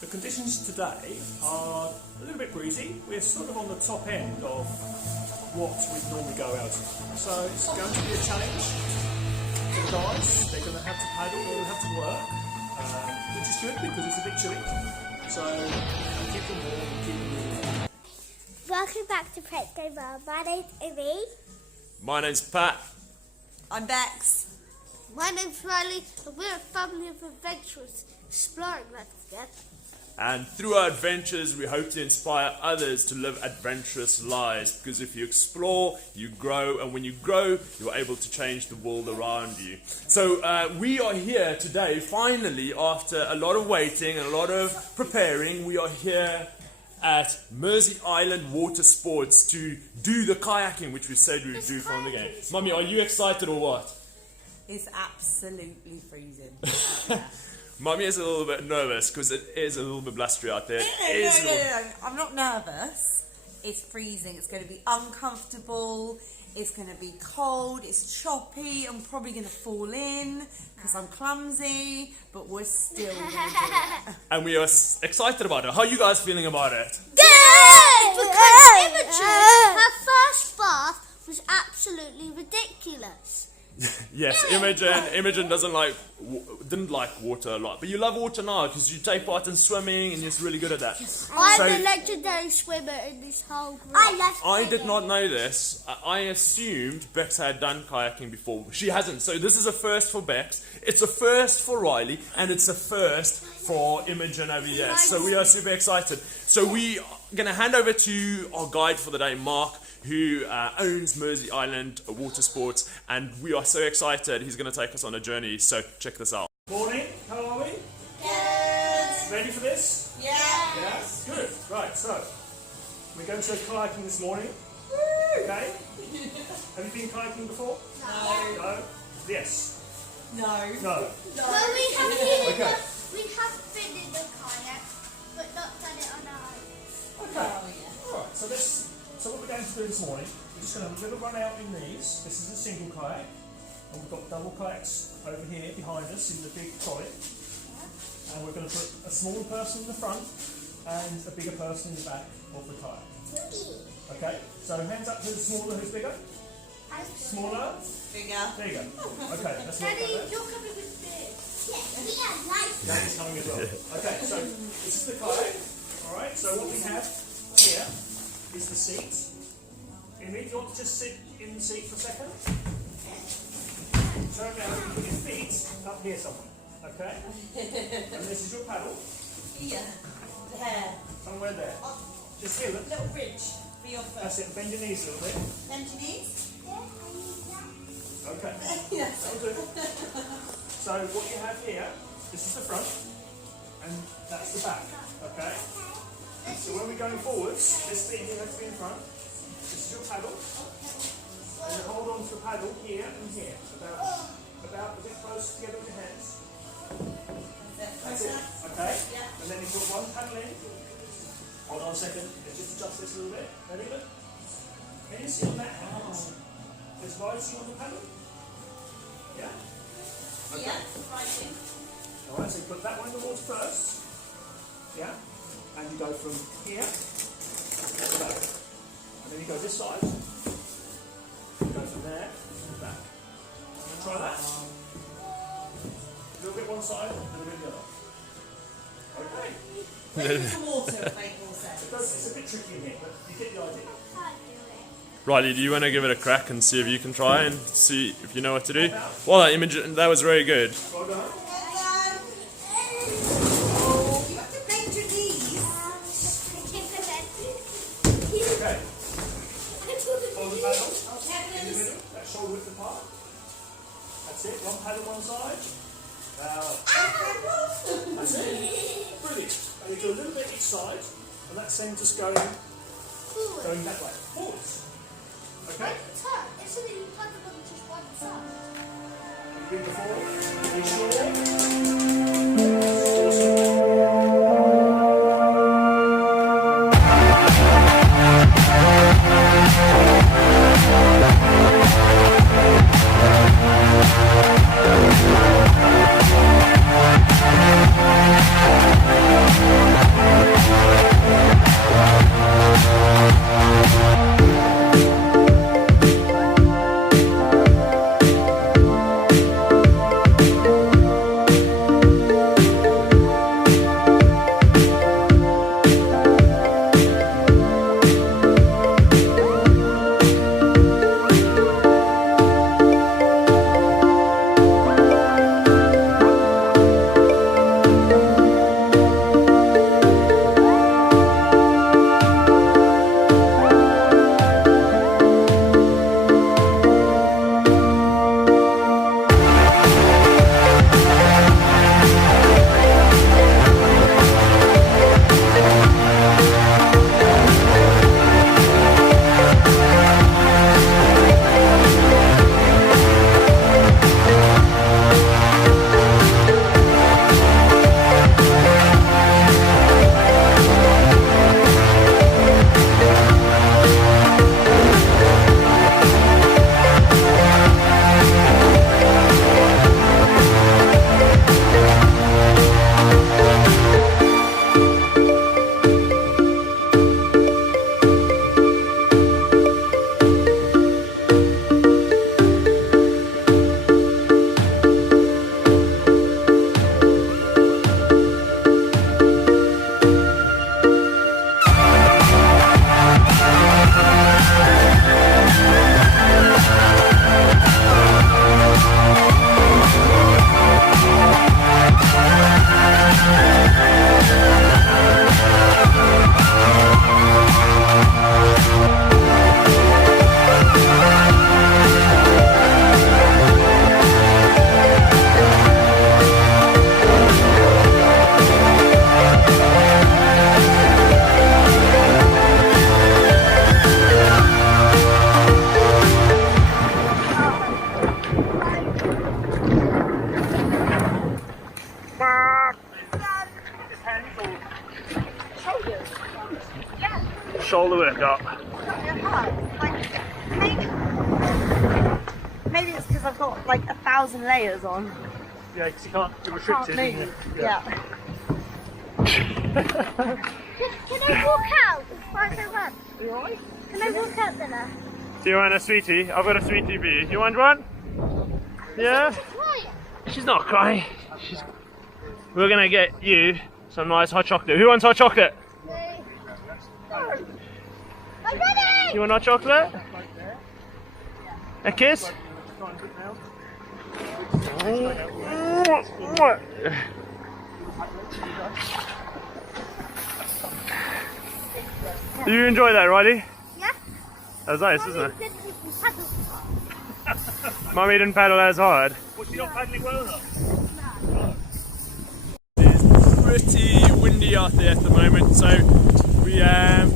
The conditions today are a little bit breezy. We're sort of on the top end of what we'd normally go out in. So it's going to be a challenge for the guys. They're going to have to paddle, they're going to have to work, which is good because it's a bit chilly. So keep them warm and keep them moving. Welcome back to Prets Go Kayaking. My name's Imogen. My name's Pat. I'm Bex. My name's Riley, and we're a family of adventurers exploring life together. And through our adventures, we hope to inspire others to live adventurous lives. Because if you explore, you grow, and when you grow, you're able to change the world around you. So we are here today, finally, after a lot of waiting and a lot of preparing. We are here at Mersea Island Watersports to do the kayaking, which we said we would do from the game. Mummy, are you excited or what? It's absolutely freezing. Mummy is a little bit nervous because it is a little bit blustery out there. No. I'm not nervous. It's freezing. It's going to be uncomfortable. It's going to be cold. It's choppy. I'm probably going to fall in because I'm clumsy, but we're still going to do it. And we are excited about it. How are you guys feeling about it? Good! Because Imogen, her first bath was absolutely ridiculous. Yes, Imogen didn't like water a lot, but you love water now because you take part in swimming and you're really good at that. I'm So- the legendary swimmer in this whole group. I did not know this. I assumed Bex had done kayaking before. She hasn't, so this is a first for Bex. It's a first for Riley, and it's a first for Imogen over here. So we are super excited. So we are going to hand over to our guide for the day, Mark, who owns Mersea Island Watersports, and we are so excited. He's going to take us on a journey, so check this out. Morning, how are we? Good. Ready for this? Yeah. Yeah? Good. Right, so we're going to go kayaking this morning. Okay? Have you been kayaking before? No. No? Yes? No. No? Well, we have been, Okay. we have been in the kayak, but not done it on our own. Okay. Oh, yeah. Alright, so what we're going to do this morning, we're just going to have a little run out in these. This is a single kayak, and we've got double kayaks over here behind us in the big trolley. And we're going to put a smaller person in the front and a bigger person in the back of the kayak. Okay, so hands up to the smaller who's bigger. Smaller. Bigger. There you go. Okay, that's what Daddy, that. you're coming with me. Yes, we are nice. Daddy's coming as well. Okay, so this is the kayak. Alright, so what we have here is the seat. Amy, do you want to just sit in the seat for a second? Turn around and put your feet up here somewhere. Okay? And this is your paddle. Yeah. There. Somewhere there. Just here, look. Little ridge for your foot. That's it. Bend your knees a little bit. Bend your knees. Okay. Yes. That'll do. So what you have here, this is the front, and that's the back. Okay? So when we're going forwards, this bit here has to be in front. This is your paddle. And you hold on to the paddle here and here. About a bit close together with your hands. That's it. Okay? Yeah. And then you put one paddle in. Hold on a second. Let's just adjust this a little bit. Ready? Look. Can you see on that hand? There's writing on the paddle? Yeah? Okay. Yeah. Righting. Alright, so you put that one in the water first. Yeah? And you go from here to the back. And then you go this side. You go from there to the back. Try that. A little bit one side, a little bit the other. Okay. Maybe the water would make more sense. It's a bit tricky in here, but you get the idea. Riley, do you want to give it a crack and see if you can try and see if you know what to do? Well, Imogen, that was very good. Well done. You have to bend your knees. Okay. Hold the paddle in the middle, that shoulder width apart. That's it, one paddle one side. That's it. Brilliant. And you do a little bit each side, and that's then just going that way. Forwards. Okay? Isn't it you paddle on just one side? Bring the forward. Be sure. Awesome. shoulder workout. Maybe it's because I've got like 1,000 layers on. Yeah, because you can't, you're Can't restricted. move. Yeah. Can I walk out before I go run? You alright? Can I walk out then? Do you want a sweetie? I've got a sweetie for you. You want one? Yeah? She's not crying. We're gonna get you some nice hot chocolate. Who wants hot chocolate? I'm ready! You want hot chocolate? A kiss? You enjoy that, Riley? Yeah. That was nice, isn't it? Mommy said we can paddle. Mummy didn't paddle as hard. Well, she's not paddling well enough. It's pretty windy out there at the moment, so we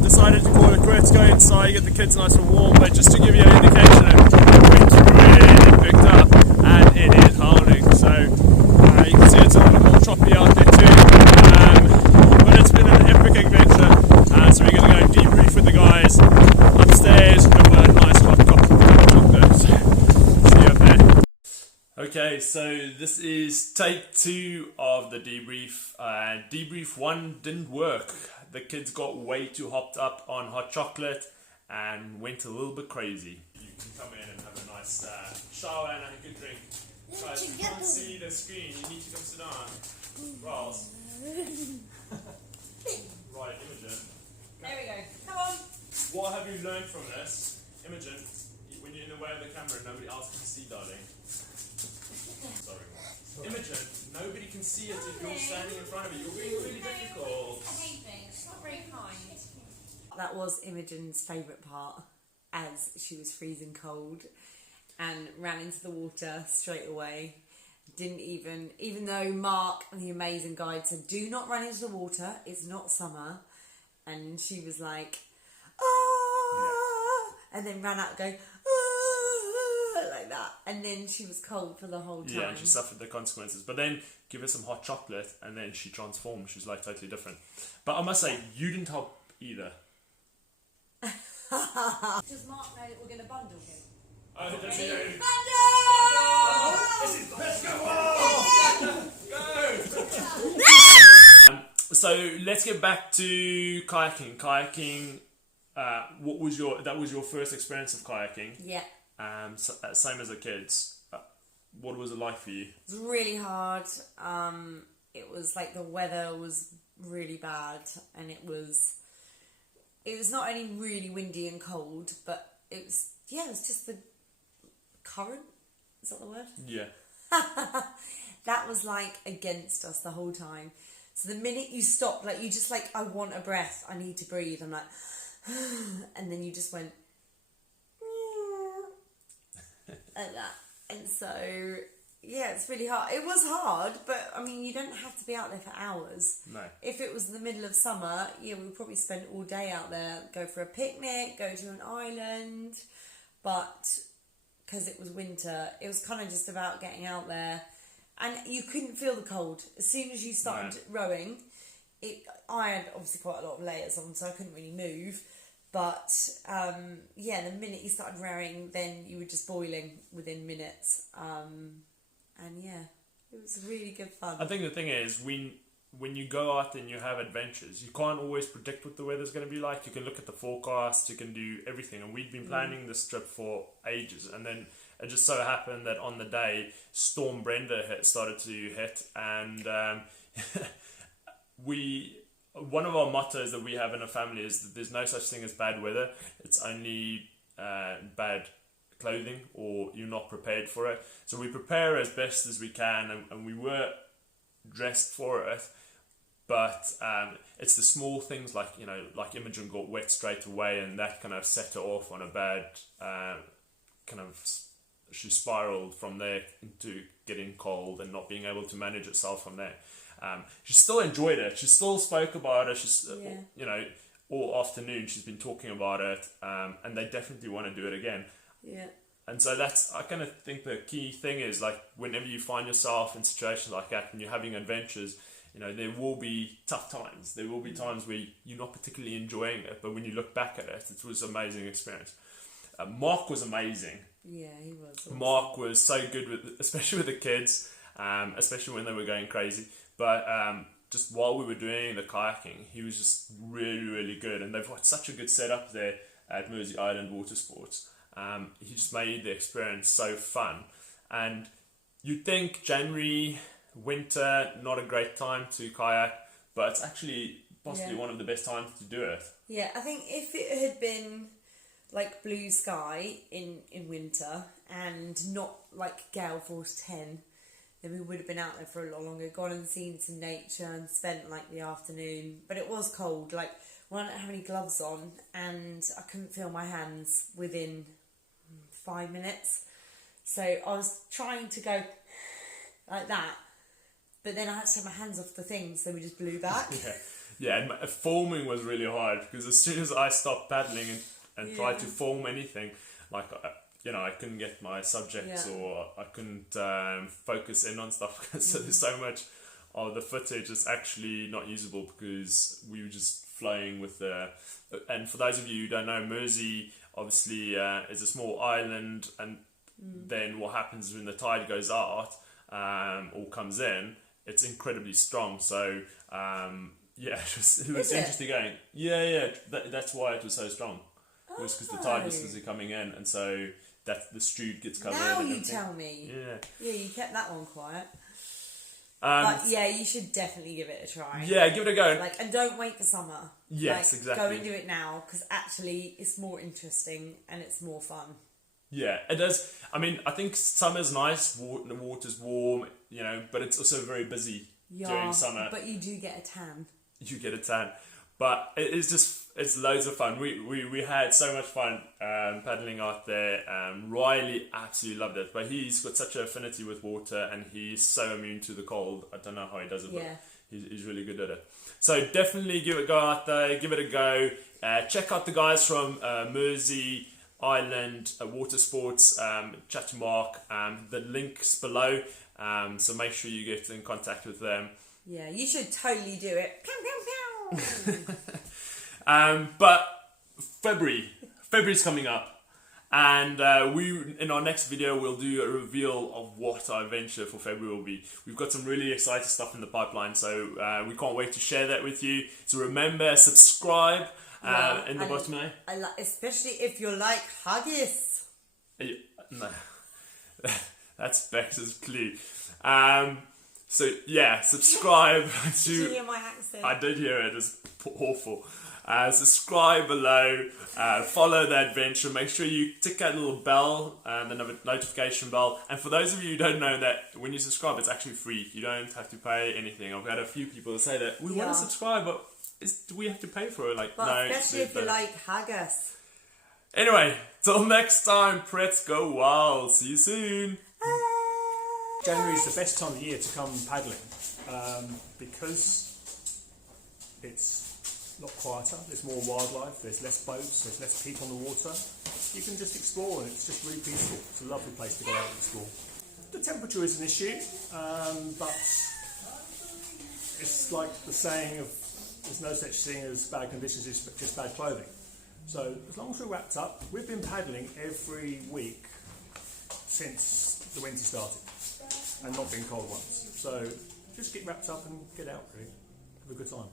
decided to call it quits, go inside, get the kids nice and warm, but just to give you an indication of the wind really picked up, and it is howling, so you can see it's a little more choppy out there too, but it's been an epic adventure, so we're going to go debrief with the guys upstairs, have a nice hot chocolate. See you up there. Okay, so this is take 2 of the debrief. Debrief 1 didn't work. The kids got way too hopped up on hot chocolate and went a little bit crazy. You can come in and have a nice shower and a good drink. Guys, if you can't see the screen, you need to come sit down. Ross. Right, Imogen. There we go. Come on. What have you learned from this? Imogen, when you're in the way of the camera, nobody else can see, darling. Sorry. Imogen, nobody can see it if you're standing in front of it. You're being really difficult. It's not very kind. That was Imogen's favourite part, as she was freezing cold and ran into the water straight away. Didn't even though Mark, the amazing guide, said do not run into the water, it's not summer, and she was like, ah, and then ran out going, ah, like that, and then she was cold for the whole time. Yeah, and she suffered the consequences. But then give her some hot chocolate, and then she transformed. She's like totally different. But I must say, you didn't help either. Does Mark know that we're going to bundle him? Oh, does he know? Bundle! This is Prets Go! Go! So let's get back to kayaking. Kayaking. What was your first experience of kayaking? Yeah. Same as the kids. What was it like for you? It was really hard. It was like the weather was really bad, and it was not only really windy and cold, but it was just the current. Is that the word? Yeah. That was like against us the whole time. So the minute you stopped, like you just like, I want a breath, I need to breathe. I'm like, and then you just went like that. And so yeah, it's really hard. It was hard, but I mean, you don't have to be out there for hours. No. If it was the middle of summer, yeah, we would probably spend all day out there, go for a picnic, go to an island. But because it was winter, it was kind of just about getting out there, and you couldn't feel the cold. As soon as you started rowing, I had obviously quite a lot of layers on, so I couldn't really move. But the minute you started rowing, then you were just boiling within minutes. And yeah, it was really good fun. I think the thing is, when you go out and you have adventures, you can't always predict what the weather's going to be like. You can look at the forecast, you can do everything. And we'd been planning this trip for ages. And then it just so happened that on the day, Storm Brenda started to hit. And one of our mottos that we have in our family is that there's no such thing as bad weather. It's only bad clothing, or you're not prepared for it. So we prepare as best as we can, and we were dressed for it. But it's the small things like Imogen got wet straight away, and that kind of set her off on a bad she spiraled from there into getting cold and not being able to manage itself from there. She still enjoyed it. She still spoke about it. She's all afternoon she's been talking about it, and they definitely want to do it again. Yeah. And so I kind of think the key thing is, like, whenever you find yourself in situations like that and you're having adventures, you know, there will be tough times. There will be times where you're not particularly enjoying it, but when you look back at it, it was an amazing experience. Mark was amazing. Yeah, he was. Awesome. Mark was so good especially with the kids, especially when they were going crazy. But just while we were doing the kayaking, he was just really, really good. And they've got such a good setup there at Mersea Island Watersports. He just made the experience so fun. And you'd think January, winter, not a great time to kayak, but it's actually possibly one of the best times to do it. Yeah, I think if it had been like blue sky in winter and not like gale force 10, then we would have been out there for a lot longer, gone and seen some nature and spent like the afternoon. But it was cold, like I didn't have any gloves on and I couldn't feel my hands within 5 minutes. So I was trying to go like that, but then I had to take my hands off the things, so we just blew back. Yeah, and foaming was really hard because as soon as I stopped paddling and tried to form anything, like, you know, I couldn't get my subjects or I couldn't focus in on stuff. So there's so much of the footage is actually not usable because we were just flowing with the... And for those of you who don't know, Mersea obviously is a small island, and then what happens when the tide goes out or comes in, it's incredibly strong. So yeah, it was interesting going. Yeah, that's why it was so strong. It was because the tide was busy coming in, and so that the strood gets covered. Now you tell me. Yeah, you kept that one quiet. But yeah, you should definitely give it a try. Yeah, give it a go. Like, and don't wait for summer. Yes, like, exactly. Go and do it now, because actually it's more interesting and it's more fun. Yeah, it does. I mean, I think summer's nice. The water's warm, you know, but it's also very busy during summer. But you do get a tan. You get a tan, but it's loads of fun. We had so much fun paddling out there. Riley absolutely loved it, but he's got such an affinity with water and he's so immune to the cold. I don't know how he does it, but he's really good at it. So definitely give it a go out there, give it a go. Check out the guys from Mersea Island Watersports, chat to Mark. The link's below, so make sure you get in contact with them. Yeah, you should totally do it. Pew, pew, pew. But February's coming up, and in our next video we'll do a reveal of what our adventure for February will be. We've got some really exciting stuff in the pipeline, so we can't wait to share that with you. So remember, subscribe in the bottom there. Especially if you like haggis. No, that's Bex's clue. So yeah, subscribe to... Did you hear my accent? I did hear it. It's awful. Subscribe below. Follow the adventure. Make sure you tick that little bell, the notification bell. And for those of you who don't know that when you subscribe, it's actually free. You don't have to pay anything. I've had a few people say that we want to subscribe, but do we have to pay for it? Like, but no. Especially if you like haggis. Anyway, till next time, Prets Go Wild. See you soon. January is the best time of year to come paddling because it's a lot quieter, there's more wildlife, there's less boats, there's less people on the water. You can just explore and it's just really peaceful. It's a lovely place to go out and explore. The temperature is an issue, but it's like the saying of there's no such thing as bad conditions, it's just bad clothing. So as long as we're wrapped up, we've been paddling every week since the winter started. And not being cold once. So just get wrapped up and get out, really. Have a good time.